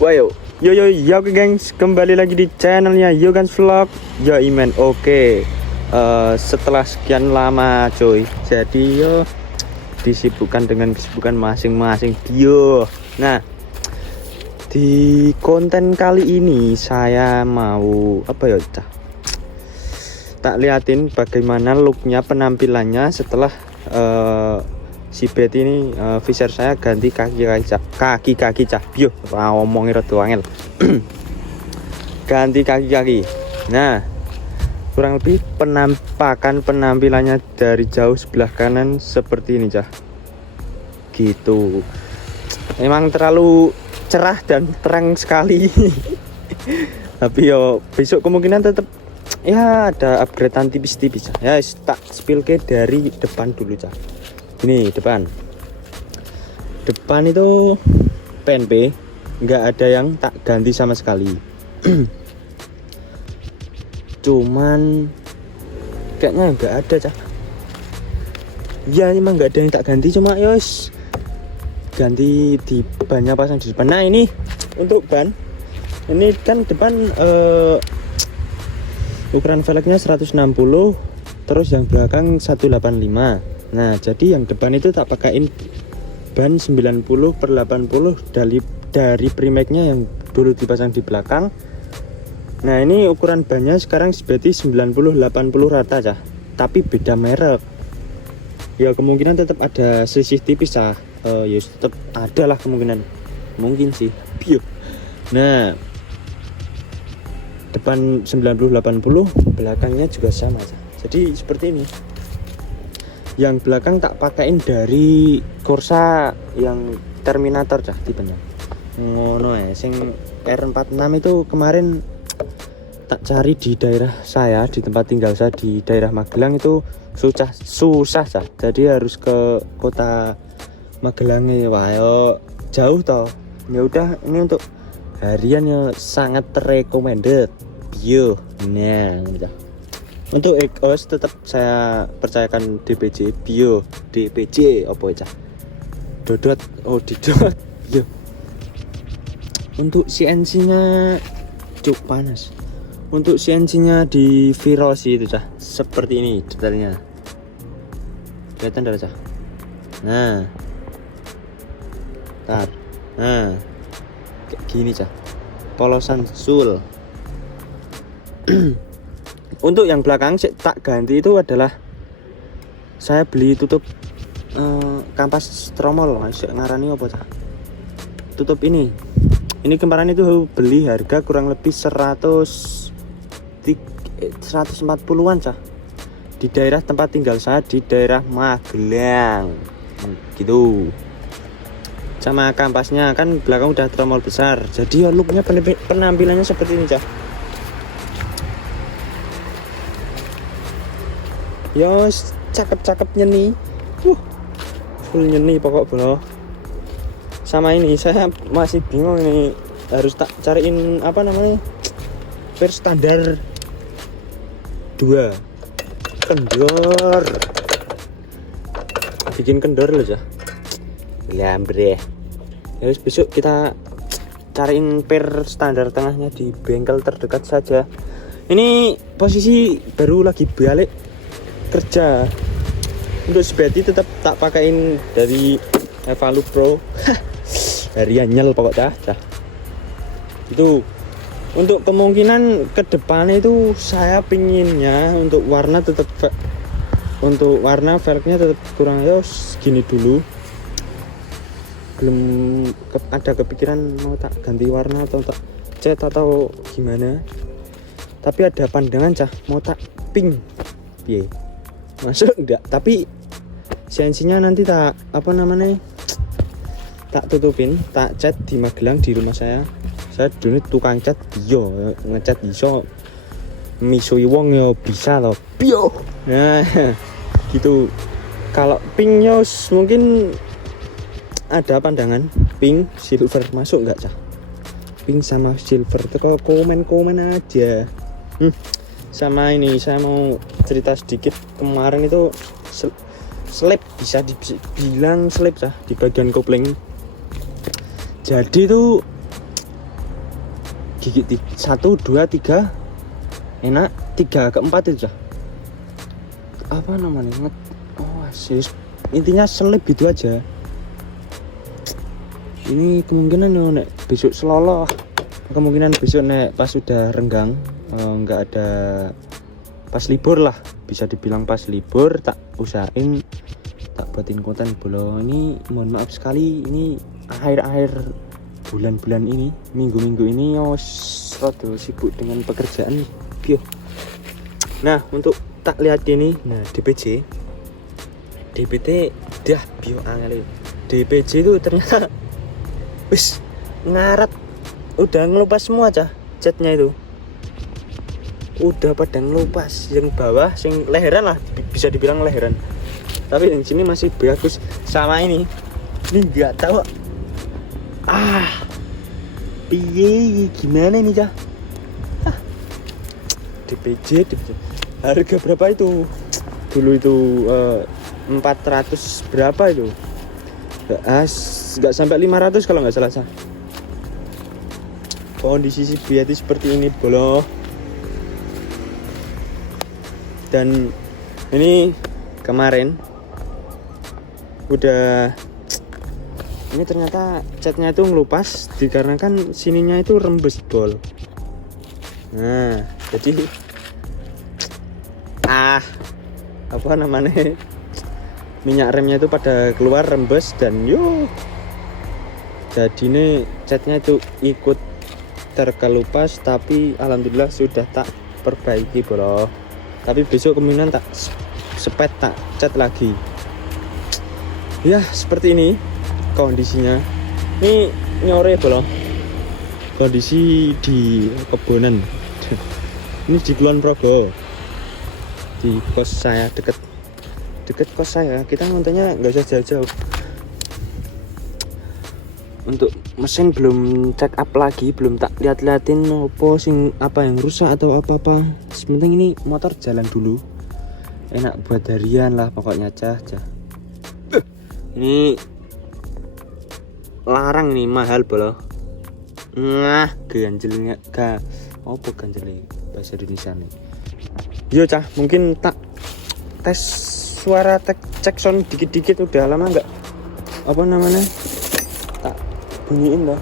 Wah yo oke gengs, kembali lagi di channelnya Yogans Vlog. Yo imen oke. Setelah sekian lama coy, jadi yo disibukkan dengan kesibukan masing-masing yo. Nah, di konten kali ini saya mau apa ya tak liatin bagaimana looknya, penampilannya setelah si Bet ini visor saya ganti kaki yo ngomongin rada angel. Ganti kaki. Nah, kurang lebih penampilannya dari jauh sebelah kanan seperti ini cah. Gitu. Memang terlalu cerah dan terang sekali. Tapi yo besok kemungkinan tetap ya ada upgradean tipis-tipis. Ya tak spill ke dari depan dulu cah. Ini depan itu PNP, nggak ada yang tak ganti sama sekali. Cuman kayaknya nggak ada cah. Ya emang nggak ada yang tak ganti, cuma yos ganti di bannya pasang di depan. Nah ini untuk ban, ini kan depan ukuran velgnya 160, terus yang belakang 185. Nah jadi yang depan itu tak pakaiin ban 90/80 dari Primax-nya yang dulu dipasang di belakang. Nah ini ukuran bannya sekarang berarti 90/80 rata cah, tapi beda merek. Ya kemungkinan tetap ada selisih tipis cah. Ya tetap ada lah kemungkinan, mungkin sih. Nah depan 90/80, belakangnya juga sama cah. Jadi seperti ini. Yang belakang tak pakaiin dari Corsa yang Terminator cah tipenya. Ngono ya, sing R46 itu kemarin tak cari di daerah saya, di tempat tinggal saya di daerah Magelang itu susah cah. Jadi harus ke kota Magelang ya, wah jauh toh. Ya udah, ini untuk harian ya sangat recommended. Nah, udah. Untuk EOS tetap saya percayakan DPJ bio, DPJ apa aja. Dodot yo. Untuk CNC-nya cuk panas. Untuk CNC-nya di Virosi itu cah, seperti ini detailnya. Kelihatan dah cah. Nah. Nah. Kayak gini cah. Polosan sul. Untuk yang belakang tak ganti itu adalah saya beli tutup kampas tromol, ngarani apa cah? Tutup ini kemarin itu beli harga kurang lebih 140-an cah. Di daerah tempat tinggal saya di daerah Magelang. Gitu. Sama kampasnya kan belakang udah tromol besar. Jadi ya looknya penampilannya seperti ini cah. Yos cakep nyeni, full nyeni pokok bro. Sama ini saya masih bingung ini, harus tak cariin apa namanya per standar 2 kendor, bikin kendor loh cah. Lambre. Yos besok kita cariin per standar tengahnya di bengkel terdekat saja. Ini posisi baru lagi balik kerja. Untuk sepeti tetap tak pakaiin dari Evalu Pro. Harian nyel pokok cah. Itu untuk kemungkinan ke depan itu saya pinginnya untuk warna tetap velgnya tetap kurang ya segini dulu. Belum ada kepikiran mau tak ganti warna atau tak cat atau gimana. Tapi ada pandangan cah mau tak pink. Piye? Masuk enggak, tapi CNC-nya nanti tak tak tutupin, tak cat di Magelang di rumah saya dulu tukang cat yo ngecat iso misui wong yo bisa loh bio. Nah gitu. Kalau pink yo mungkin ada pandangan pink silver, masuk enggak cah? Pink sama silver itu kalau komen aja. Sama ini saya mau cerita sedikit. Kemarin itu slip, bisa dibilang slip cah di bagian kopling. Jadi tuh gigi 1, 2, 3 enak, 3 keempat itu cah apa namanya oh asis intinya selip gitu aja. Ini kemungkinan nek besok selolo, kemungkinan besok nek pas sudah renggang, nggak ada pas libur lah, bisa dibilang pas libur tak usahain tak buatin konten bolo. Ini mohon maaf sekali, ini akhir-akhir bulan-bulan ini, minggu-minggu ini rada sibuk dengan pekerjaan bio. Nah untuk tak lihat ini, nah DPT dah bio angel. DPJ itu ternyata wis ngarat, udah ngelupas semua cah catnya itu, udah pada ngelupas. Yang bawah, yang leheran lah, bisa dibilang leheran, tapi yang sini masih bagus. Sama ini nggak tahu piye gimana ini cah. DPJ harga berapa itu dulu itu 400 berapa itu, nggak sampai 500 kalau nggak salah. Kondisi si Biati seperti ini bolo. Dan ini kemarin udah, ini ternyata catnya itu ngelupas dikarenakan sininya itu rembes bol. Nah jadi apa namanya, minyak remnya itu pada keluar rembes, dan jadi ini catnya itu ikut terkelupas. Tapi alhamdulillah sudah tak perbaiki bro. Tapi besok kemungkinan tak sepet, tak cat lagi ya. Seperti ini kondisinya. Ini nyore bro, kondisi di kebonan. Ini di Kulon Progo, di kos saya, deket kos saya. Kita ngontennya nggak usah jauh-jauh. Untuk mesin belum check up lagi, belum tak liatin apa yang rusak atau apa-apa. Sepenting ini motor jalan dulu, enak buat harian lah pokoknya cah. Ini larang, ini mahal bolo. Ganjelnya apa ganjelnya bahasa Indonesia nih. Yo cah, mungkin tak tes suara, cek sound dikit-dikit. Udah lama nggak apa namanya tak bunyiin dah.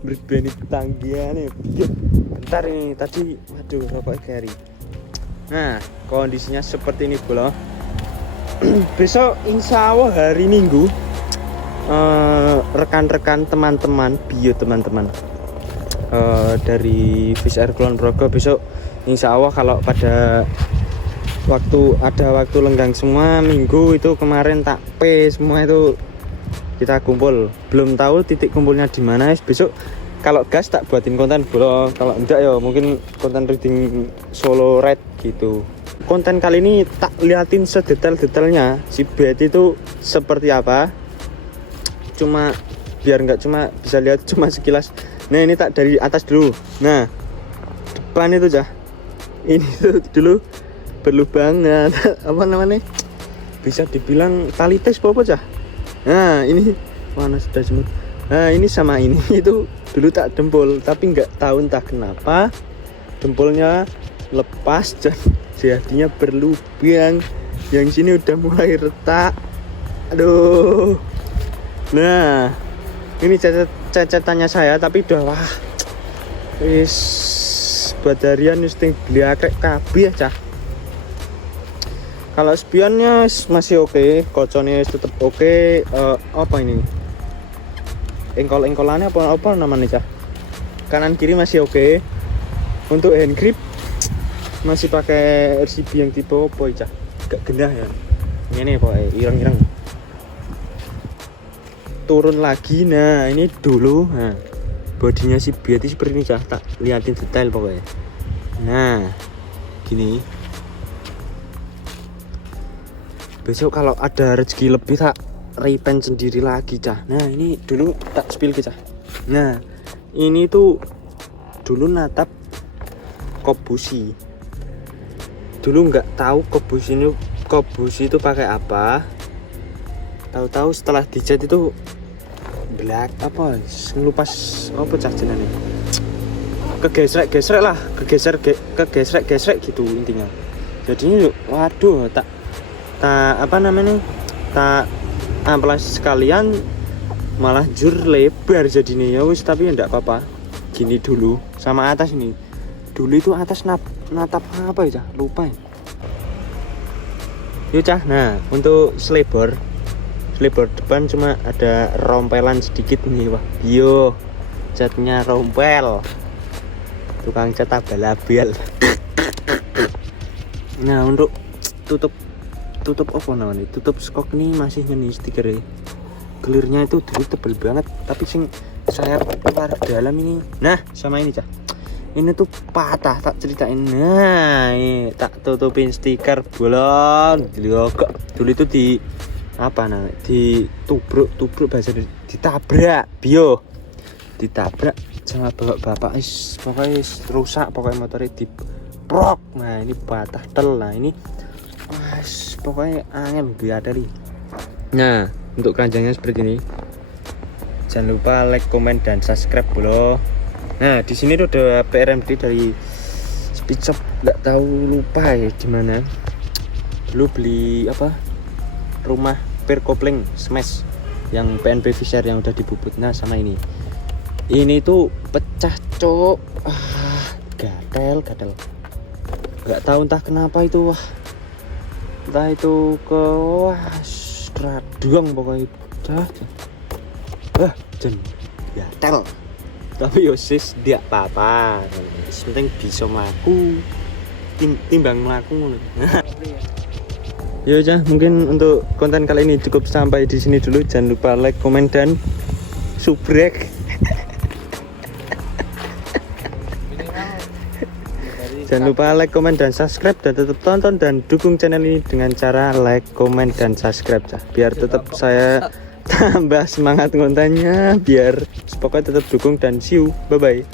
Berbeni tanggian nih. Bentar ini tadi, waduh rokoknya carry. Nah kondisinya seperti ini bro. Besok insya Allah hari Minggu, rekan-rekan teman-teman bio, teman-teman dari VSR Kulon Progo, besok insya Allah kalau pada ada waktu lenggang semua minggu itu, kemarin tak semua itu kita kumpul. Belum tahu titik kumpulnya di mana. Besok kalau gas tak buatin konten bro, kalau enggak ya mungkin konten reading solo ride gitu. Konten kali ini tak liatin sedetail-detailnya si Betty itu seperti apa, cuma biar nggak cuma bisa lihat cuma sekilas. Nah ini tak dari atas dulu. Nah depan itu cah, ini tuh dulu berlubang, apa namanya, bisa dibilang tali tes apa cah. Nah ini mana sudah semut. Nah ini sama ini itu dulu tak dempul, tapi nggak tahu entah kenapa dempulnya lepas dan jadinya berlubang. Yang sini udah mulai retak. Aduh. Nah ini cacatannya saya, tapi udah wah wis buat harian wis ting beli akrek kabeh cah. Kalau spionnya masih oke, koconnya tetap oke. Apa ini? Engkol-engkolannya apa namanya cah? Kanan kiri masih oke. Untuk hand grip masih pakai RCB yang tipe apa cah? Gak gendah ya. Ini pokoknya ireng-ireng. turun lagi. Nah ini dulu, nah bodinya si Biat itu seperti ini cah, tak liatin detail pokoknya. Nah gini, besok kalau ada rezeki lebih tak repaint sendiri lagi cah. Nah ini dulu tak spill cah. Nah ini tuh dulu natap kobusi. Dulu nggak tahu kobusi itu pakai apa. Tahu-tahu setelah dicat itu black apa ngelupas apa cah jenenge, kegesrek lah, kegesrek gitu intinya. Jadinya waduh tak apa namanya, tak amplas sekalian malah jur lebar jadinya. Ya wis tapi enggak apa-apa. Gini dulu sama atas ini. Dulu itu atas natap apa ya cah? Lupa ya. Yuk cah. Nah, untuk selebor depan cuma ada rompelan sedikit nih. Wah, yo catnya rompel. Tukang cat abal-abal. Nah, untuk tutup apa namanya? Tutup skok nih masih ngeni stikernya. Clearnya itu dulu tebel banget, tapi sing saya luar dalam ini. Nah, sama ini cah. Ini tuh patah, tak ceritain. Nah, ini tak tutupin stiker bolong. Dulu itu di apa namanya? Ditubruk bahasa ditabrak, ditabrak sama bapak pokoknya rusak, pokoknya motornya diprok. Nah, ini patah tel. Nah, ini pokoknya angin biar nih. Nah, untuk keranjangnya seperti ini. Jangan lupa like, komen, dan subscribe bro. Nah, di sini tuh ada PRMD dari Speed Shop, nggak tahu lupa ya di mana. Dulu beli apa? Rumah per kopling smash yang PNP Fisher yang udah dibubut. Nah, sama ini. Ini tuh pecah, cok. Gatel. Nggak tahu entah kenapa itu. Entah itu ke radang pokoknya jen gatel. Tapi yosis dia apa-apa. Penting bisa melaku, timbang melaku. Ya aja, mungkin untuk konten kali ini cukup sampai di sini dulu. Jangan lupa like, komen, dan subrek. Jangan lupa like, komen, dan subscribe, dan tetap tonton dan dukung channel ini dengan cara like, komen, dan subscribe biar tetap saya tambah semangat ngontennya, biar pokoknya tetap dukung dan see you, bye bye.